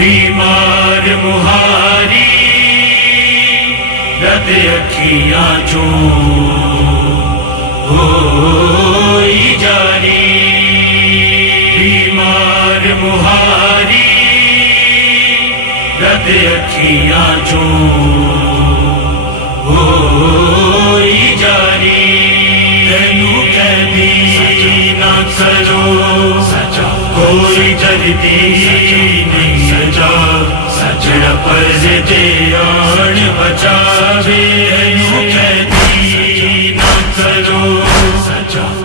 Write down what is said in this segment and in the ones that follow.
بیمار مہاری رت اکھیاں چوں ہوئی جاری، بیمار مہاری رت اکھیاں چوں ہوئی جاری، تینوں قیدی نہ کرو کوئی جلدی نہیں سجا، سجڑا پرز تے آن بچاوے، تینوں قیدی نہ کرو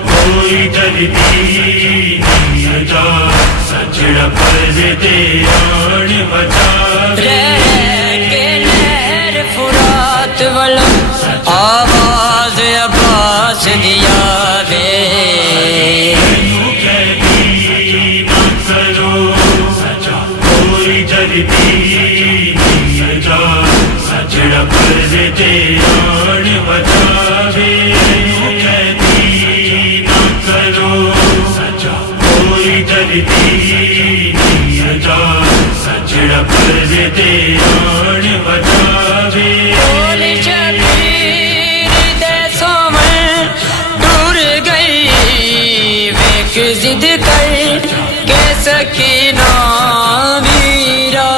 کوئی جلدی نہیں سجا، سجڑا پرز تے آن بچاوے، کے نہر فرات والا آواز عباس دیا وے، سجڑا پرز تے آن بچاوے، قیدی نہ کرو کوئی جلدی نہیں سجا، سجڑا پرز تے آن بچاوے، ڈول شبیر دے سومن ٹور گئی ویک ضد کر کے سکینہ ویرا،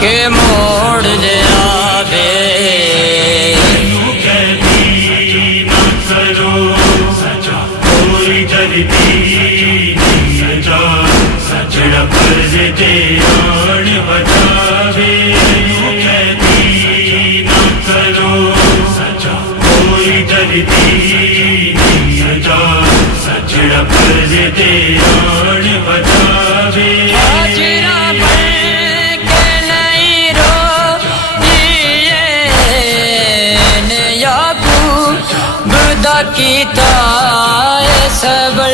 کہ موڑ دیا وے، قیدی نہ کرو کوئی جلدی نہیں سجا، سجڑا پرز تے آن بچاوے، قیدی نہ کرو کوئی جلدی نہیں سجا، سجڑا پرز تے آن بچاوے، کیتا ہے صبر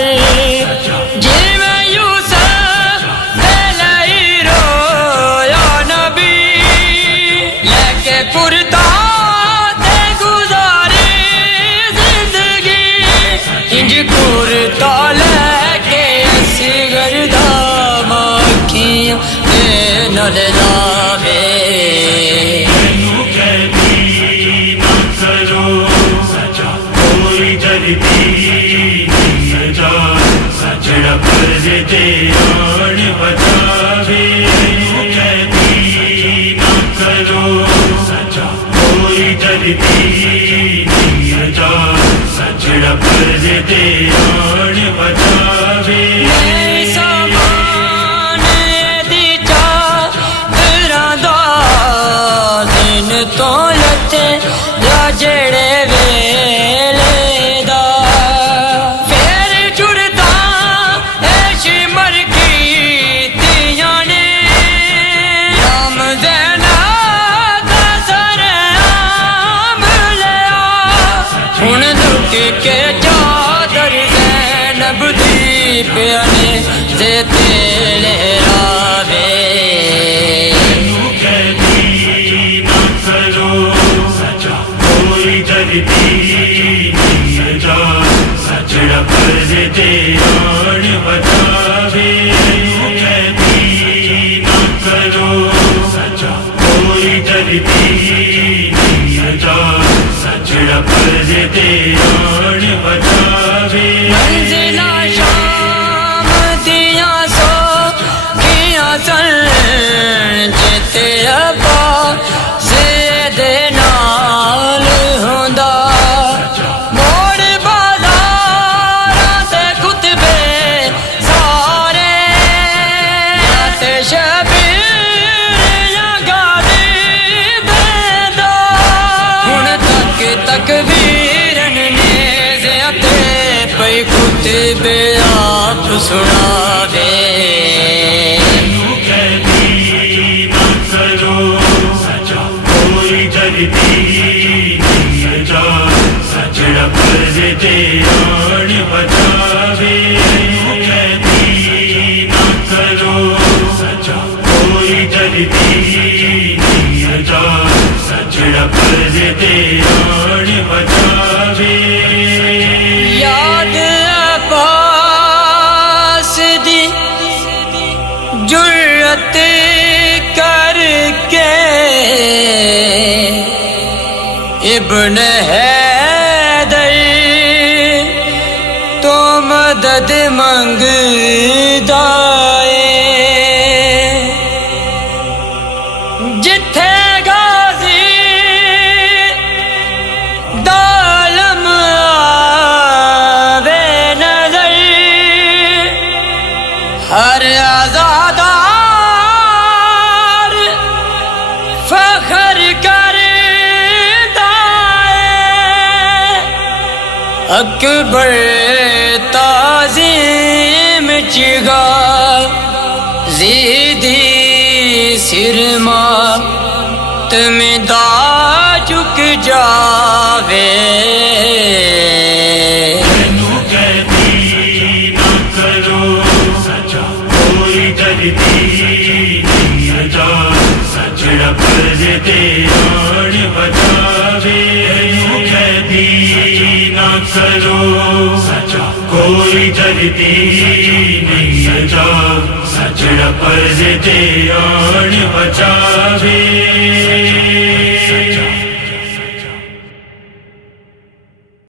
جی میں یوسف دلائی رویا نبی، لے کے کرتا تے گزاری زندگی، انج کرتا لے کے اصغر دام آنکھیاں دے نل جاوے، سجڑا پرز تے آن بچاوے، قیدی نہ کرو کوئی جلدی نہیں سجا، سجڑا پرز تے آن بچاوے، سامان دی چادراں دا دن تو لتے یا جڑے ویلے دا، پھر جڑتا ایش مر کی تیاں نے، رام زینہ دا سر عام لیا، ہن دکھ کے چادر زینب دی پیانے سے تیلے راوے، قیدی نہ کرو کوئی جلدی نہیں سجا، سجڑا پرز تے آن بچاوے، قیدی نہ کرو کوئی جلدی نہیں سجا، سجڑا پرز تے آن بچاوے، منزلہ شام دیاں سو کیاں سن جتے ابا زید نال ہوندا، موڑ بازاراں تے خطبے سارے، تے شبیر یا گاڑی بیندا، ہن تک تکبیرن نیزیاں تے پئی خطبے آپ سناوے، قیدی نہ کرو کوئی جلدی نہیں سجا، سجڑا پرز تے آن بچاوے، قیدی ابن حیدر تو مدد منگدا ہے جتھے غازی دالم آوے نظر ہر آزادار فخر کرتا ہے اکبر تعظیم چگا زیدی سرما تم دا چک جاوے مینو قیدی نہ کرو سچا کوئی جلدی نہیں سجا سچڑا فرض دیان بچاوے مینو قیدی نہ کرو سچا کوئی جلدی نہیں سجا سچڑا فرض دیان بچاوے